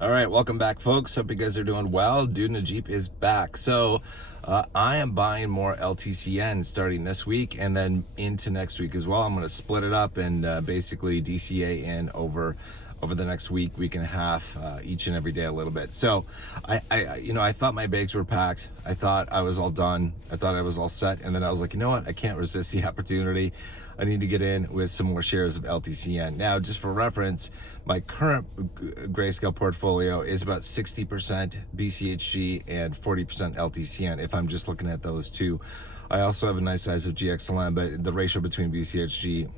All right, welcome back, folks. Hope you guys are doing well. Dude in a Jeep is back. So I am buying more LTCN starting this week and then into next week as well. I'm going to split it up and basically DCA in over the next week and a half, each and every day a little bit. So I thought my bags were packed. I thought I was all done. I thought I was all set. And then I was like, you know what? I can't resist the opportunity. I need to get in with some more shares of LTCN. Now, just for reference, my current Grayscale portfolio is about 60% BCHG and 40% LTCN if I'm just looking at those two. I also have a nice size of GXLM, but the ratio between BCHG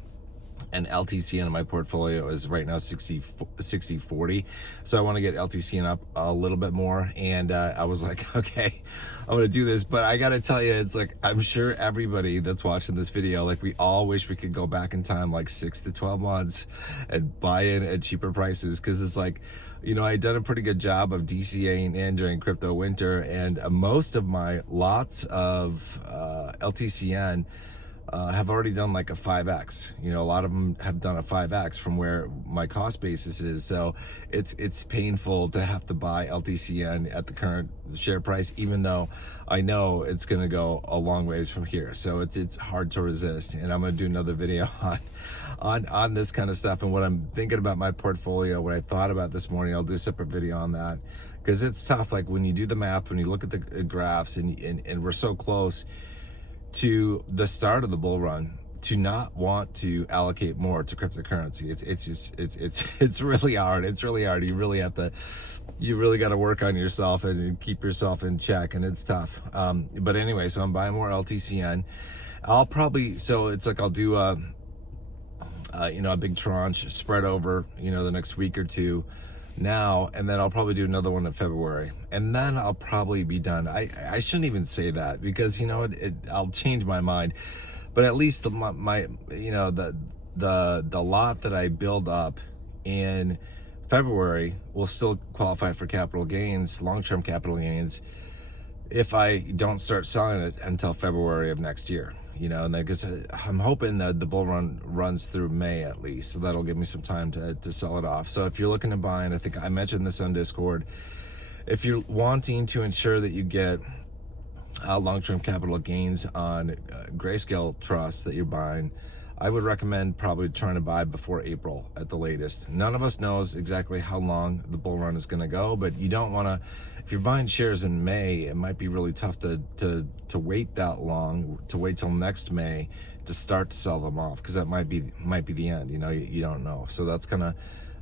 and LTCN in my portfolio is right now 60-40. So I want to get LTCN up a little bit more. And I was like, okay, I'm going to do this. But I got to tell you, it's like, I'm sure everybody that's watching this video, like we all wish we could go back in time like 6 to 12 months and buy in at cheaper prices. Cause it's like, I'd done a pretty good job of DCAing in during crypto winter, and most of my lots of LTCN have already done like a 5x. A lot of them have done a 5x from where my cost basis is. So it's painful to have to buy LTCN at the current share price, even though I know it's going to go a long ways from here. So it's hard to resist. And I'm going to do another video on this kind of stuff and what I'm thinking about my portfolio, what I thought about this morning. I'll do a separate video on that because it's tough. Like when you do the math, when you look at the graphs and we're so close to the start of the bull run, to not want to allocate more to cryptocurrency. It's really hard. It's really hard. You really got to work on yourself and keep yourself in check, and it's tough. But anyway, so I'm buying more LTCN. So it's like I'll do a big tranche spread over, the next week or two now, and then I'll probably do another one in February, and then I'll probably be done. I shouldn't even say that because I'll change my mind, but at least the lot that I build up in February will still qualify for capital gains, long-term capital gains, if I don't start selling it until February of next year. And then because I'm hoping that the bull run runs through May at least, so that'll give me some time to sell it off. So if you're looking to buy, and I think I mentioned this on Discord, if you're wanting to ensure that you get long-term capital gains on Grayscale trusts that you're buying, I would recommend probably trying to buy before April at the latest. None of us knows exactly how long the bull run is going to go, but you don't want to. If you're buying shares in May, it might be really tough to wait that long, to wait till next May to start to sell them off, because that might be the end. You don't know. So that's kind of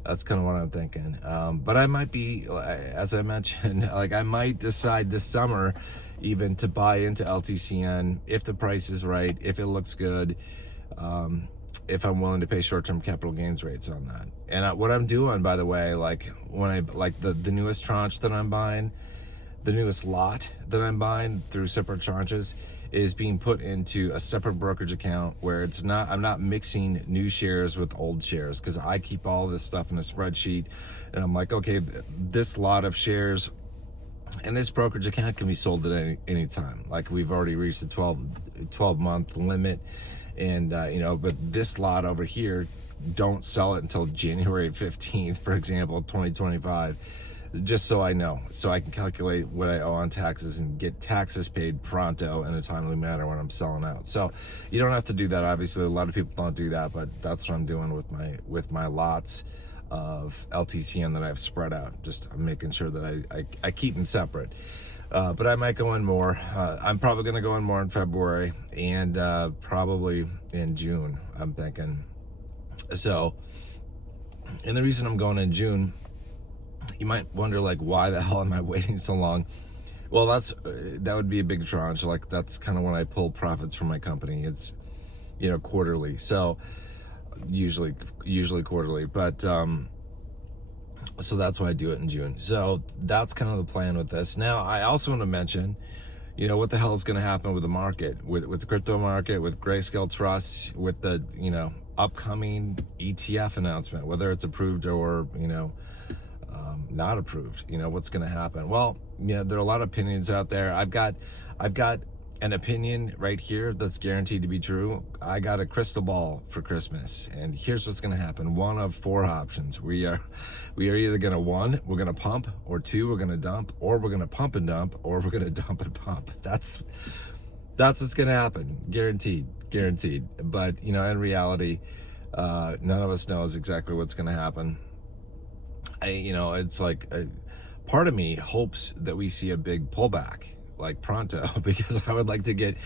what I'm thinking. But I might be, as I mentioned, like I might decide this summer even to buy into LTCN if the price is right, if it looks good. If I'm willing to pay short-term capital gains rates on that. And what I'm doing, by the way, like when I like the newest tranche that I'm buying, the newest lot that I'm buying through separate tranches is being put into a separate brokerage account where I'm not mixing new shares with old shares, because I keep all this stuff in a spreadsheet, and I'm like, okay, this lot of shares and this brokerage account can be sold at any time. Like we've already reached the 12-month limit. And, but this lot over here, don't sell it until January 15th, for example, 2025, just so I know, so I can calculate what I owe on taxes and get taxes paid pronto in a timely manner when I'm selling out. So you don't have to do that. Obviously, a lot of people don't do that, but that's what I'm doing with my lots of LTCN that I've spread out. Just I'm making sure that I keep them separate. But I might go in more. I'm probably going to go in more in February and probably in June, I'm thinking. So, and the reason I'm going in June, you might wonder, like, why the hell am I waiting so long? Well, that would be a big tranche. Like, that's kind of when I pull profits from my company. It's, quarterly. So, usually quarterly. But, so that's why I do it in June. So that's kind of the plan with this. Now, I also want to mention, what the hell is going to happen with the market, with the crypto market, with Grayscale trusts, with the, upcoming ETF announcement, whether it's approved or, not approved. What's going to happen? Well, there are a lot of opinions out there. I've got an opinion right here that's guaranteed to be true. I got a crystal ball for Christmas, and here's what's going to happen. One of four options. We are either going to, one, we're going to pump, or two, we're going to dump, or we're going to pump and dump, or we're going to dump and pump. That's what's going to happen. Guaranteed. But, you know, in reality, none of us knows exactly what's going to happen. It's like part of me hopes that we see a big pullback, like pronto, because I would like to get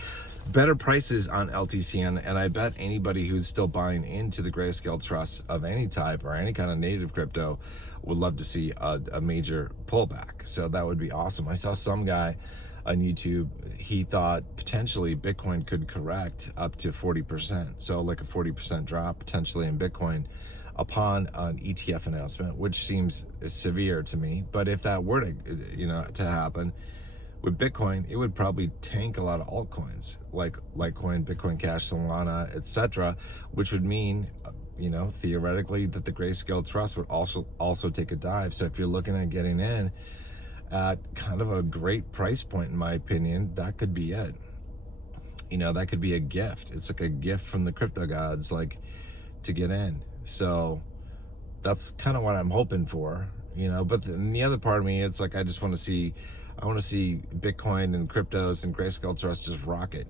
better prices on LTCN, and I bet anybody who's still buying into the Grayscale trust of any type or any kind of native crypto would love to see a major pullback. So that would be awesome. I saw some guy on YouTube, he thought potentially Bitcoin could correct up to 40%, so like a 40% drop potentially in Bitcoin upon an ETF announcement, which seems severe to me. But if that were to happen with Bitcoin, it would probably tank a lot of altcoins like Litecoin, Bitcoin Cash, Solana, etc., which would mean, theoretically, that the Grayscale trust would also take a dive. So if you're looking at getting in at kind of a great price point, in my opinion, that could be it. That could be a gift. It's like a gift from the crypto gods, like, to get in. So that's kind of what I'm hoping for, but the other part of me, it's like, I want to see Bitcoin and cryptos and Grayscale Trust just rocket,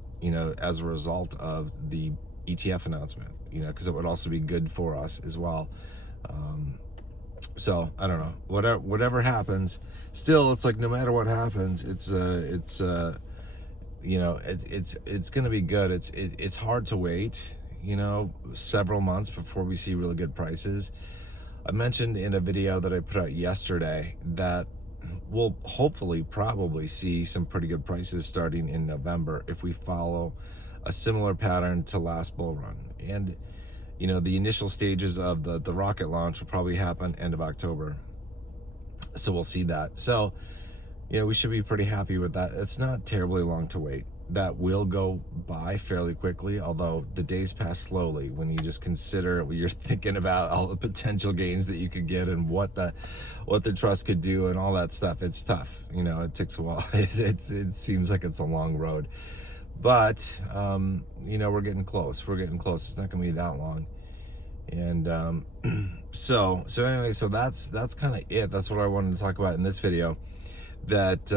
as a result of the ETF announcement, because it would also be good for us as well. So I don't know, whatever happens, still, it's like, no matter what happens, it's going to be good. It's hard to wait, several months before we see really good prices. I mentioned in a video that I put out yesterday that we'll hopefully probably see some pretty good prices starting in November if we follow a similar pattern to last bull run. And the initial stages of the rocket launch will probably happen end of October, so we'll see that. So we should be pretty happy with that. It's not terribly long to wait. That will go by fairly quickly, although the days pass slowly when you just consider what you're thinking about, all the potential gains that you could get and what the trust could do and all that stuff. It's tough. It takes a while. It seems like it's a long road, but we're getting close. It's not going to be that long. And so anyway, so that's kind of it. That's what I wanted to talk about in this video. That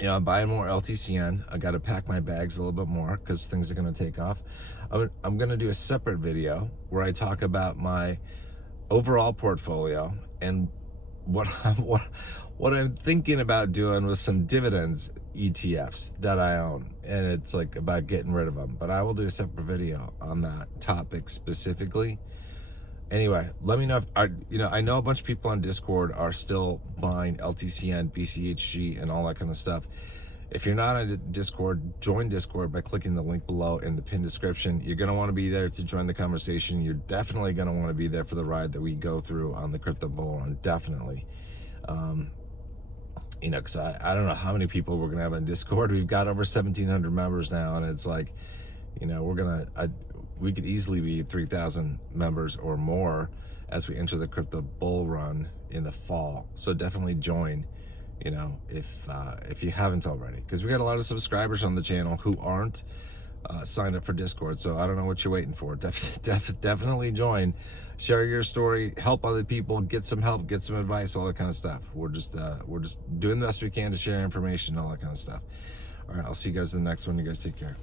I'm buying more LTCN. I got to pack my bags a little bit more because things are going to take off. I'm going to do a separate video where I talk about my overall portfolio and what I'm thinking about doing with some dividends ETFs that I own, and it's like about getting rid of them. But I will do a separate video on that topic specifically. Anyway, let me know if I know a bunch of people on Discord are still buying LTCN, BCHG, and all that kind of stuff. If you're not on Discord, join Discord by clicking the link below in the pinned description. You're going to want to be there to join the conversation. You're definitely going to want to be there for the ride that we go through on the crypto bull run. Definitely. Because I don't know how many people we're going to have on Discord. We've got over 1,700 members now, and it's like, we could easily be 3,000 members or more as we enter the crypto bull run in the fall. So definitely join, if you haven't already, because we got a lot of subscribers on the channel who aren't signed up for Discord. So I don't know what you're waiting for. Definitely join, share your story, help other people, get some help, get some advice, all that kind of stuff. We're just doing the best we can to share information, all that kind of stuff. All right, I'll see you guys in the next one. You guys take care.